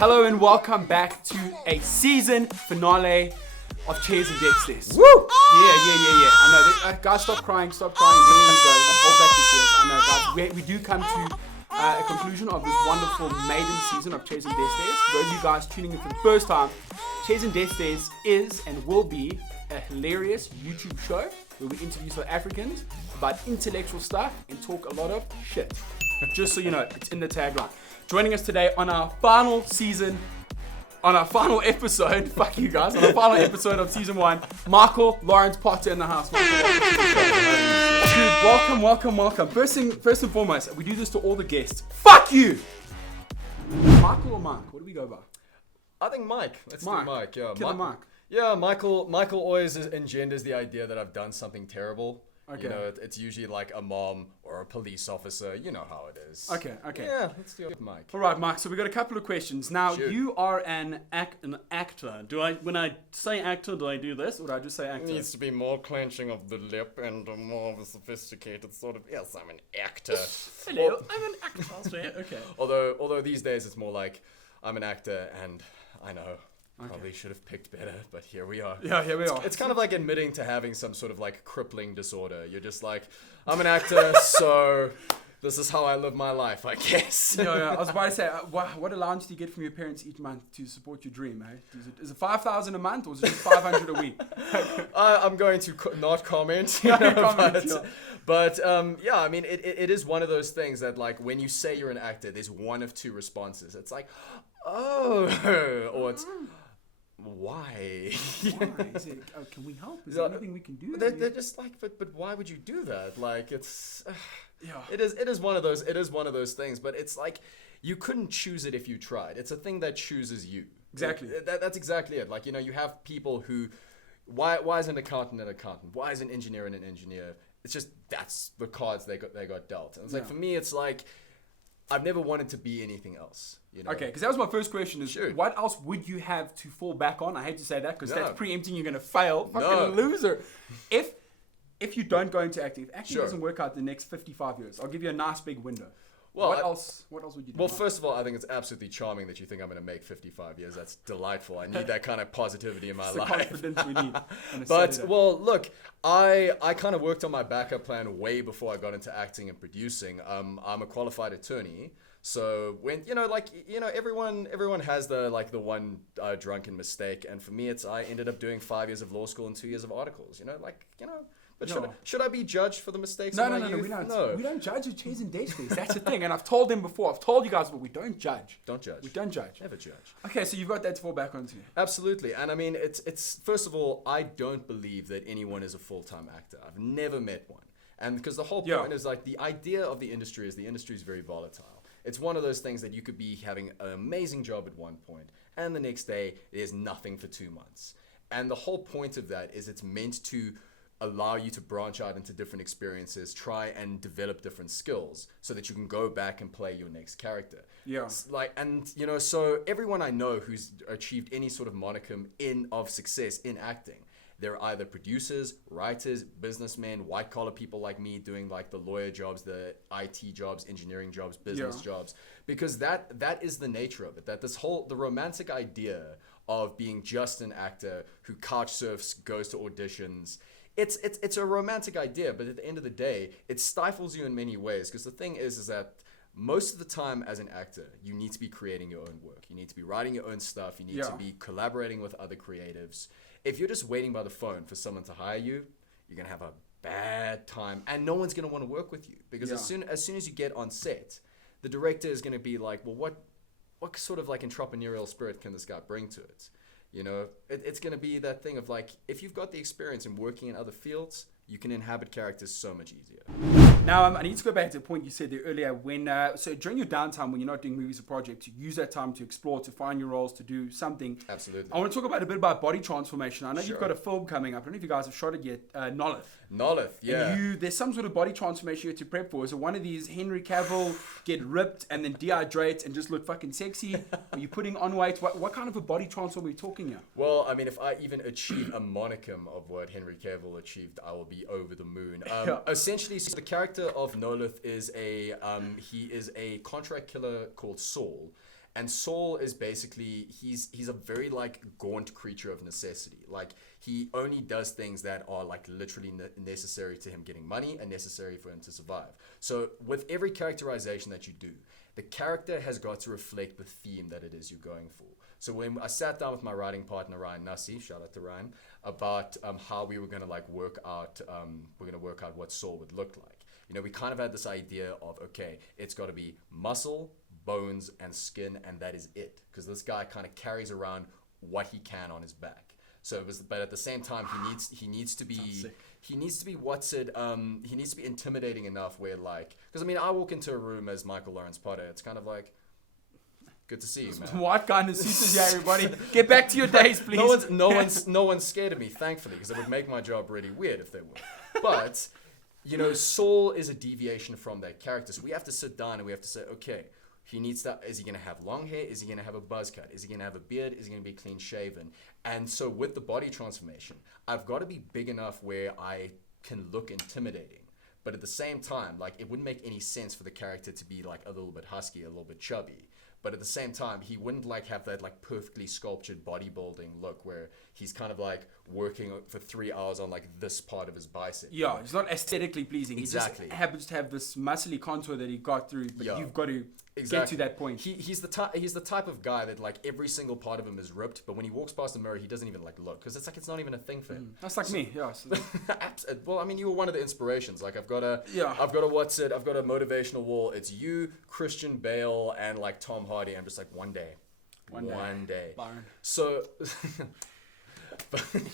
Hello and welcome back to a season finale of Chairs and Deathstairs. Woo! Yeah. I know. Guys, stop crying. There we go. Hold back the tears. I know, guys. We do come to a conclusion of this wonderful maiden season of Chairs and Deathstairs. For those of you guys tuning in for the first time, Chairs and Deathstairs is and will be a hilarious YouTube show where we interview South Africans about intellectual stuff and talk a lot of shit. Just so you know, it's in the tagline. Joining us today on our final season, on our final episode, fuck you guys, on our final episode of season 1, Michael Lawrence Potter in the house. Michael, welcome. First and foremost, we do this to all the guests. Fuck you! Michael or Mike? What do we go by? I think Mike. Let's do Mike. Yeah, Killer Mike. Yeah, Michael always engenders the idea that I've done something terrible. Okay. You know, it's usually like a mom or a police officer. You know how it is. Okay. Yeah, let's do it, Mike. All right, Mike. So we got a couple of questions. Now, Shoot. You are an actor. When I say actor, do I do this or do I just say actor? It needs to be more clenching of the lip and more of a sophisticated sort of. Yes, I'm an actor. Hello, I'm an actor. Okay. Although these days it's more like I'm an actor and I know. Probably should have picked better, but here we are. Yeah, here we are. It's kind of like admitting to having some sort of like crippling disorder. You're just like, I'm an actor, so this is how I live my life, I guess. Yeah. I was about to say, what allowance do you get from your parents each month to support your dream, eh? Is it 5,000 a month or is it just 500 a week? I'm going to not comment. But yeah, I mean, it is one of those things that like when you say you're an actor, there's one of two responses. It's like, oh, or it's, why? Is it, can we help? Is there anything we can do? They're just like, but why would you do that? Like, it's, yeah. It is one of those. It is one of those things. But it's like you couldn't choose it if you tried. It's a thing that chooses you. Exactly. That's exactly it. Like, you know, you have people who, why is an accountant an accountant? Why is an engineer an engineer? It's just that's the cards they got dealt. And it's like for me, it's like I've never wanted to be anything else. You know? Okay, because that was my first question is, Sure. What else would you have to fall back on? I hate to say that because that's preempting you're going to fail. Fucking No. loser. If you don't go into acting, if acting Sure. doesn't work out the next 55 years, I'll give you a nice big window. Well, What else would you do? Well, first of all, I think it's absolutely charming that you think I'm going to make 55 years. That's delightful. I need that kind of positivity in my It's the life. confidence we need. on a But Saturday. well, look, I kind of worked on my backup plan way before I got into acting and producing. I'm a qualified attorney, so when everyone has the one drunken mistake, and for me, I ended up doing 5 years of law school and 2 years of articles. But No. should I be judged for the mistakes No, of my no, youth? we don't judge with Chairs and Deathstairs. That's the thing, and I've told them before. I've told you guys, but we don't judge. Don't judge. We don't judge. Never judge. Okay, so you've got that to fall back onto. Absolutely. And I mean, it's first of all, I don't believe that anyone is a full-time actor. I've never met one. And because the whole point is like the idea of the industry is very volatile. It's one of those things that you could be having an amazing job at one point and the next day there's nothing for 2 months. And the whole point of that is it's meant to allow you to branch out into different experiences, try and develop different skills so that you can go back and play your next character. Yeah. So everyone I know who's achieved any sort of monicum of success in acting, they're either producers, writers, businessmen, white collar people like me doing like the lawyer jobs, the IT jobs, engineering jobs, business jobs, because that is the nature of it. That the romantic idea of being just an actor who couch surfs, goes to auditions, it's a romantic idea, but at the end of the day, it stifles you in many ways. Because the thing is that most of the time as an actor, you need to be creating your own work. You need to be writing your own stuff. You need to be collaborating with other creatives. If you're just waiting by the phone for someone to hire you, you're going to have a bad time. And no one's going to want to work with you. Because as soon as you get on set, the director is going to be like, well, what sort of like entrepreneurial spirit can this guy bring to it? You know, it's going to be that thing of like, if you've got the experience in working in other fields, you can inhabit characters so much easier. Now, I need to go back to the point you said there earlier. So during your downtime, when you're not doing movies or projects, you use that time to explore, to find your roles, to do something. Absolutely. I want to talk a bit about body transformation. I know you've got a film coming up. I don't know if you guys have shot it yet. Nolith, yeah. And there's some sort of body transformation you have to prep for. Is it one of these Henry Cavill get ripped and then dehydrate and just look fucking sexy? Are you putting on weight? What kind of a body transform are we talking here? Well, I mean, if I even achieve a monicum of what Henry Cavill achieved, I will be over the moon. Essentially, so the character of Nolith is he is a contract killer called Saul. And Saul is basically, he's a very like gaunt creature of necessity. Like he only does things that are like literally necessary to him getting money and necessary for him to survive. So with every characterization that you do, the character has got to reflect the theme that it is you're going for. So when I sat down with my writing partner Ryan Nussi, shout out to Ryan, about how we were gonna like work out what Saul would look like. You know, we kind of had this idea of, okay, it's got to be muscle, bones, and skin, and that is it. Because this guy kind of carries around what he can on his back. So it was, but at the same time, he needs to be intimidating enough where like, because I mean, I walk into a room as Michael Lawrence Potter, it's kind of like, good to see you, man. What kind of suits here, everybody? Get back to your days, please. No one's scared of me, thankfully, because it would make my job really weird if they were. But you know, Saul is a deviation from that character, so we have to sit down and we have to say, okay, he needs that. Is he going to have long hair? Is he going to have a buzz cut? Is he going to have a beard? Is he going to be clean shaven? And so with the body transformation, I've got to be big enough where I can look intimidating. But at the same time, like it wouldn't make any sense for the character to be like a little bit husky, a little bit chubby. But at the same time, he wouldn't like have that like perfectly sculptured bodybuilding look where he's kind of like working for 3 hours on like this part of his bicep. Yeah, it's not aesthetically pleasing. Exactly. He just happens to have this muscly contour that he got through, but Yeah. you've got to Exactly. get to that point. He's the type of guy that like every single part of him is ripped, but when he walks past the mirror, he doesn't even like look because it's like it's not even a thing for him. That's like me. Yeah. So Well, I mean, you were one of the inspirations. Like I've got a motivational wall. It's you, Christian Bale, and like Tom Hardy. I'm just like one day. Byron. So.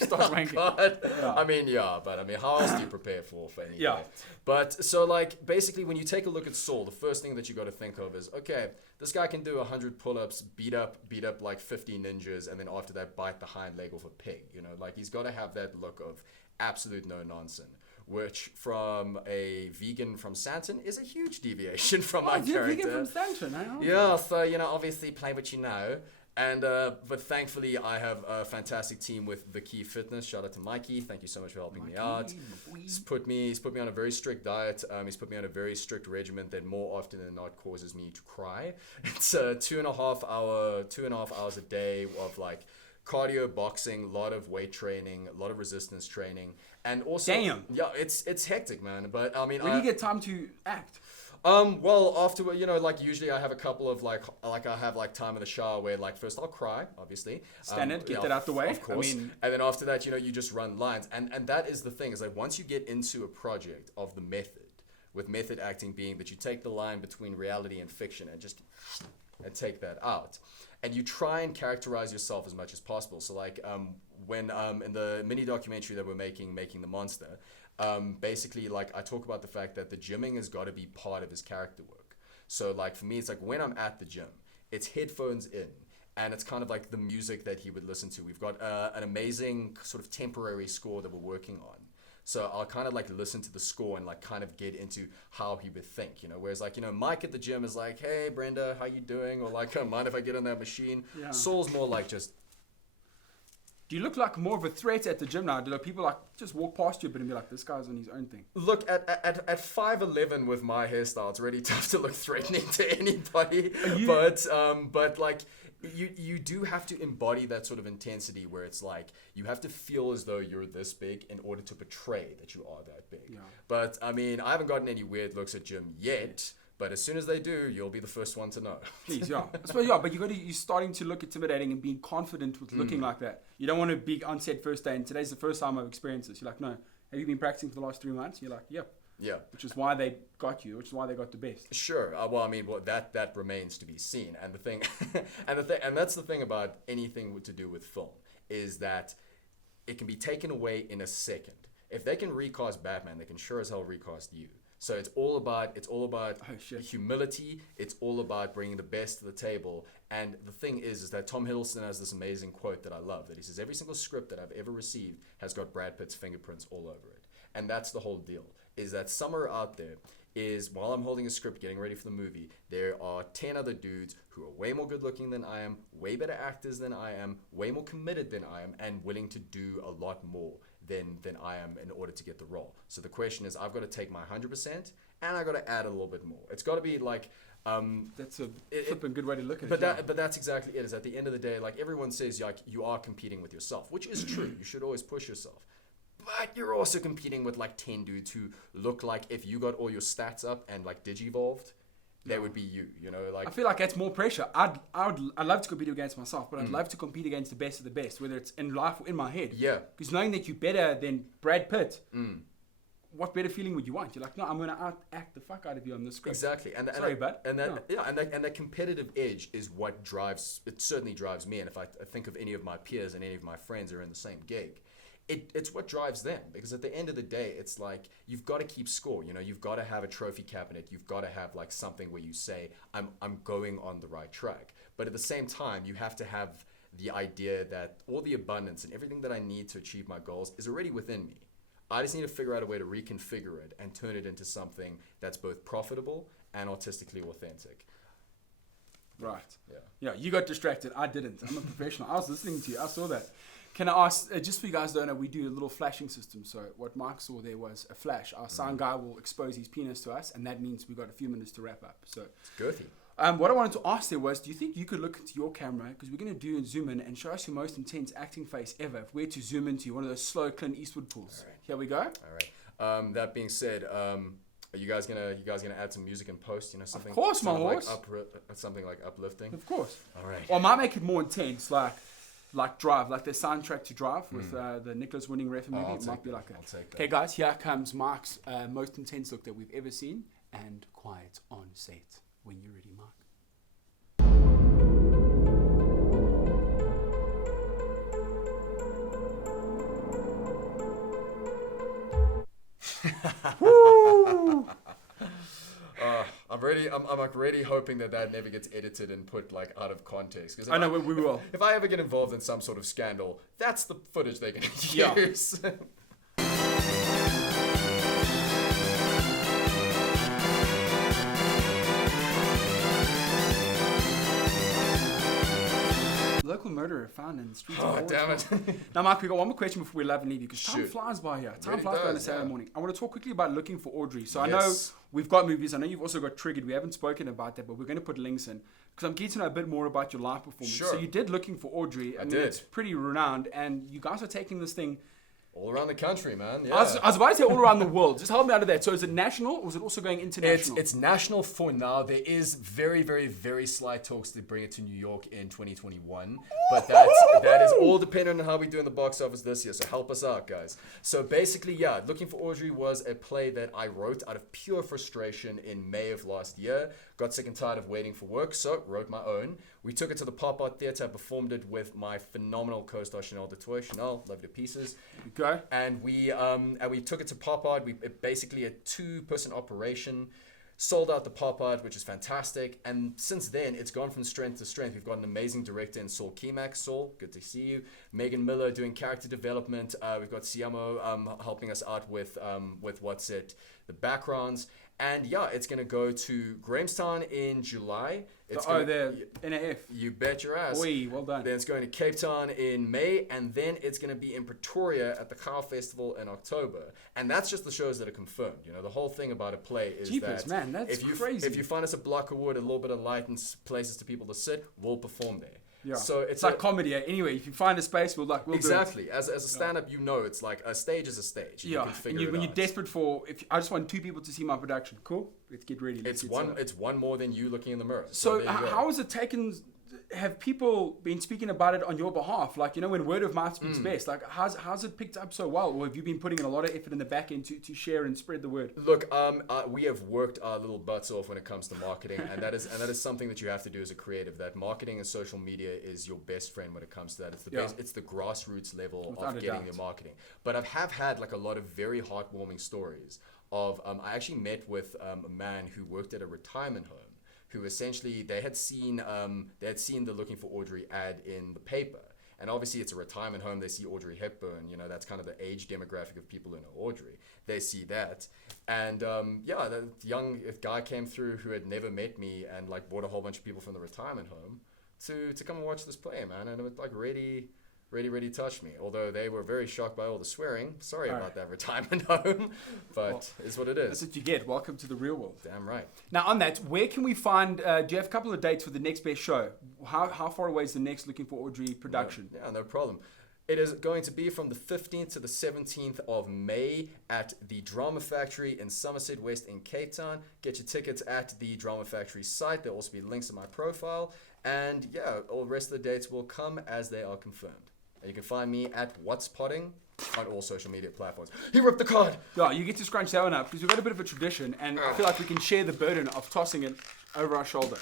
Start ranking. God. Yeah. I mean, how else do you prepare for anything? Yeah. But so like basically when you take a look at Saul, the first thing that you got to think of is, okay, this guy can do 100 pull-ups, beat up like 50 ninjas, and then after that bite the hind leg of a pig. You know, like he's got to have that look of absolute no nonsense, which from a vegan from Sandton is a huge deviation from my character. Vegan from Sandton, eh? Yeah, so you know, obviously play what you know. And but thankfully I have a fantastic team with The Key Fitness. Shout out to Mikey. Thank you so much for helping me out. He's put me on a very strict diet. He's put me on a very strict regimen that more often than not causes me to cry. It's a 2.5 hours a day of like cardio, boxing, a lot of weight training, a lot of resistance training, and also yeah, it's hectic, man. But I mean, when do you get time to act? Well, after, you know, like usually I have a couple of like I have like time in the shower where like first I'll cry, obviously. Standard, get that out the way. Of course. And then after that, you know, you just run lines. And that is the thing, is like once you get into a project of the method, with method acting being that you take the line between reality and fiction and just take that out. And you try and characterize yourself as much as possible. So like when in the mini documentary that we're making the monster, basically like I talk about the fact that the gymming has got to be part of his character work. So like for me, it's like when I'm at the gym, it's headphones in and it's kind of like the music that he would listen to. We've got an amazing sort of temporary score that we're working on. So I'll kind of like listen to the score and like kind of get into how he would think, you know, whereas like, you know, Mike at the gym is like, hey Brenda, how you doing? Or like, mind if I get on that machine? Yeah. Saul's more like just, do you look like more of a threat at the gym now? Do like people like just walk past you a bit and be like, this guy's on his own thing? look at 5'11" with my hairstyle, it's really tough to look threatening to anybody. But like you do have to embody that sort of intensity where it's like you have to feel as though you're this big in order to portray that you are that big. Yeah. But I mean, I haven't gotten any weird looks at gym yet. But as soon as they do, you'll be the first one to know. Please, yeah. I suppose, yeah, but you're starting to look intimidating and being confident with looking like that. You don't want to be on set first day and today's the first time I've experienced this. You're like, no, have you been practicing for the last 3 months? You're like, yep. Yeah. Which is why they got you, which is why they got the best. Sure. Well, I mean, that remains to be seen. And the thing, and that's the thing about anything to do with film, is that it can be taken away in a second. If they can recast Batman, they can sure as hell recast you. So it's all about humility. It's all about bringing the best to the table. And the thing is that Tom Hiddleston has this amazing quote that I love, that he says, every single script that I've ever received has got Brad Pitt's fingerprints all over it. And that's the whole deal, is that somewhere out there is, while I'm holding a script, getting ready for the movie, there are 10 other dudes who are way more good looking than I am, way better actors than I am, way more committed than I am, and willing to do a lot more than I am in order to get the role. So the question is, I've got to take my 100% and I've got to add a little bit more. It's got to be like, That's a flipping good way to look at But it. but that's exactly it. Is at the end of the day, like everyone says, like you are competing with yourself, which is true. You should always push yourself. But you're also competing with like 10 dudes who look like if you got all your stats up and like digivolved, they would be you. You know, like I feel like that's more pressure. I'd love to compete against myself, but I'd love to compete against the best of the best, whether it's in life or in my head. Yeah. Because knowing that you're better than Brad Pitt, what better feeling would you want? You're like, no, I'm going to act the fuck out of you on this script. Exactly. And that competitive edge is what drives. It certainly drives me. And if I think of any of my peers and any of my friends who are in the same gig, it's what drives them, because at the end of the day, it's like you've got to keep score. You know, you've got to have a trophy cabinet. You've got to have like something where you say, I'm going on the right track. But at the same time, you have to have the idea that all the abundance and everything that I need to achieve my goals is already within me. I just need to figure out a way to reconfigure it and turn it into something that's both profitable and artistically authentic. Right. Yeah. Yeah, you got distracted. I didn't. I'm a professional. I was listening to you. I saw that. Can I ask, just for you guys who don't know, we do a little flashing system. So what Mark saw there was a flash. Our sound guy will expose his penis to us, and that means we've got a few minutes to wrap up. So It's girthy. what I wanted to ask there was, do you think you could look into your camera, because we're going to do a zoom in and show us your most intense acting face ever, if we were to zoom into one of those slow Clint Eastwood pulls. All right. Here we go. All right. That being said, are you guys gonna add some music in post? You know, something. Of course, my something horse. Like something like uplifting. Of course. All right. Or I might make it more intense, like Drive, like the soundtrack to Drive with the Nicholas winning ref movie. I'll It take might be that. like I'll that. take that. Okay, guys, here comes Mark's most intense look that we've ever seen, and quiet on set. When you're ready, Mark. Woo! I'm like really hoping that never gets edited and put like out of context. Because I know we will. If I ever get involved in some sort of scandal, that's the footage they're gonna Yeah. use. Local murderer found in the streets Oh, of damn Orange. it. Now, Mark, we got one more question before we love and leave you, because time Shoot. flies by here. Time Really flies by on a does, Saturday yeah. morning. I want to talk quickly about Looking for Audrey. So I Yes. know we've got movies. I know you've also got Triggered. We haven't spoken about that, but we're going to put links in, because I'm keen to know a bit more about your live performance. Sure. So you did Looking for Audrey. I mean, did. it's pretty renowned, and you guys are taking this thing. All around the country, man. Yeah. I was about to say all around the world. Just help me out of that. So is it national, or is it also going international? It's national for now. There is very, very, very slight talks to bring it to New York in 2021. But that is all dependent on how we do in the box office this year. So help us out, guys. So basically, yeah, Looking for Audrey was a play that I wrote out of pure frustration in May of last year. Got sick and tired of waiting for work, so wrote my own. We took it to the Pop Art Theatre. I performed it with my phenomenal co-star Chanel Detoy. Chanel, love you to pieces. Okay. And we took it to Pop Art. Basically a 2-person operation. Sold out the Pop Art, which is fantastic. And since then, it's gone from strength to strength. We've got an amazing director in Saul Kemak. Saul, good to see you. Megan Miller doing character development. We've got Siamo helping us out with the backgrounds. And yeah, it's going to go to Grahamstown in July. The NAF. You bet your ass. Oi, well done. Then it's going to Cape Town in May, and then it's going to be in Pretoria at the Cow Festival in October. And that's just the shows that are confirmed. You know, the whole thing about a play is Jeepers, that man, that's crazy. if you find us a block of wood, a little bit of light, and places to people to sit, we'll perform there. Yeah. So it's like comedy. Anyway, if you find a space, we'll do it. Exactly. As a stand-up, you know, it's like a stage is a stage. Yeah. You can figure And it when out. you're desperate for, I just want 2 people to see my production. Cool. Let's get ready. It's one more than you looking in the mirror. So there you go. how is it taken? Have people been speaking about it on your behalf? Like, you know, when word of mouth speaks best, like how's it picked up so well? Or have you been putting in a lot of effort in the back end to share and spread the word? Look, we have worked our little butts off when it comes to marketing, and that is something that you have to do as a creative. That marketing and social media is your best friend when it comes to that. It's the base, it's the grassroots level Without of a getting doubt. your marketing. But I have had like a lot of very heartwarming stories of. I actually met with a man who worked at a retirement home, who essentially they had seen the Looking for Audrey ad in the paper. And obviously it's a retirement home. They see Audrey Hepburn, you know, that's kind of the age demographic of people who know Audrey. They see that. And the young guy came through who had never met me and like brought a whole bunch of people from the retirement home to come and watch this play, man. And it like really really touched me. Although they were very shocked by all the swearing. Sorry about that retirement home, but it's what it is. That's what you get. Welcome to the real world. Damn right. Now, on that, where can we find? Do you have a couple of dates for the next best show? How far away is the next Looking for Audrey production? Yeah, no problem. It is going to be from the 15th to the 17th of May at the Drama Factory in Somerset West in Cape Town. Get your tickets at the Drama Factory site. There'll also be links in my profile. And yeah, all the rest of the dates will come as they are confirmed. And you can find me at What's Potting on all social media platforms. He ripped the card! Yeah, you get to scrunch that one up because we've got a bit of a tradition and I feel like we can share the burden of tossing it over our shoulder.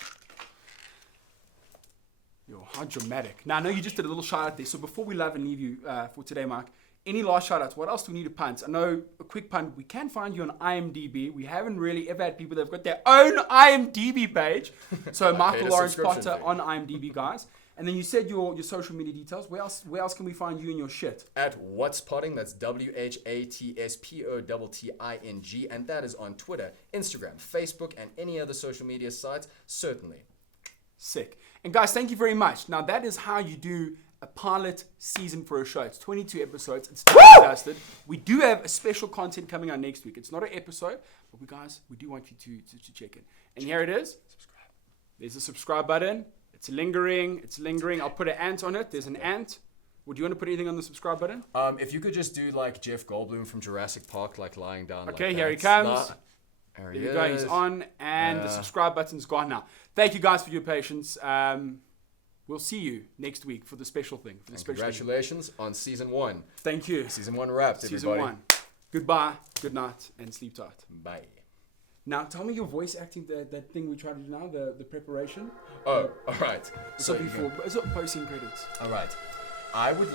Yo, how dramatic. Now, I know you just did a little shout out there. So before we love and leave you for today, Mark, any last shout outs? What else do we need to punt? I know a quick punt. We can find you on IMDb. We haven't really ever had people that have got their own IMDb page. So Michael Lawrence Potter on IMDb, guys. And then you said your social media details. Where else can we find you and your shit? At What's Potting, that's WHATSPOTTING, and that is on Twitter, Instagram, Facebook, and any other social media sites, certainly. Sick. And guys, thank you very much. Now that is how you do a pilot season for a show. It's 22 episodes. It's dusted. We do have a special content coming out next week. It's not an episode, but we do want you to check it. And here it is. Subscribe. There's a subscribe button. It's lingering. I'll put an ant on it. There's an ant. Would you want to put anything on the subscribe button? If you could just do like Jeff Goldblum from Jurassic Park, like lying down. Okay, like here he that. comes. There you go. He's on, and the subscribe button's gone now. Thank you guys for your patience. We'll see you next week for the special thing. Congratulations on season 1. Thank you. Season 1 wrapped, Season everybody. 1. Goodbye, good night, and sleep tight. Bye. Now, tell me your voice acting, that thing we try to do now, the preparation. Oh, all right. So before, is it posting credits? All right. I would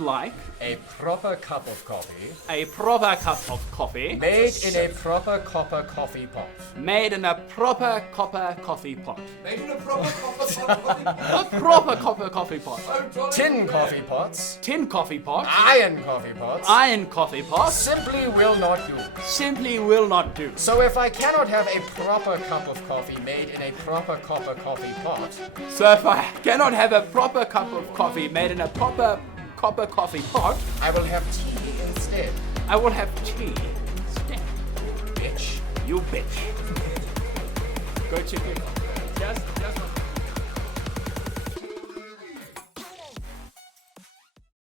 like a proper cup of coffee. A proper cup of coffee. Made in a proper copper coffee pot. Made in a proper copper coffee pot. Made in a proper coffee pot. A proper copper coffee pot. Tin coffee pots. Tin coffee pot. Iron coffee pots. Iron coffee pot. Simply will not do. Simply will not do. So if I cannot have a proper cup of coffee made in a proper copper coffee pot. So if I cannot have a proper cup of coffee made in a proper copper coffee pot, I will have tea instead. I will have tea instead. Bitch. You bitch. Go check it out. Just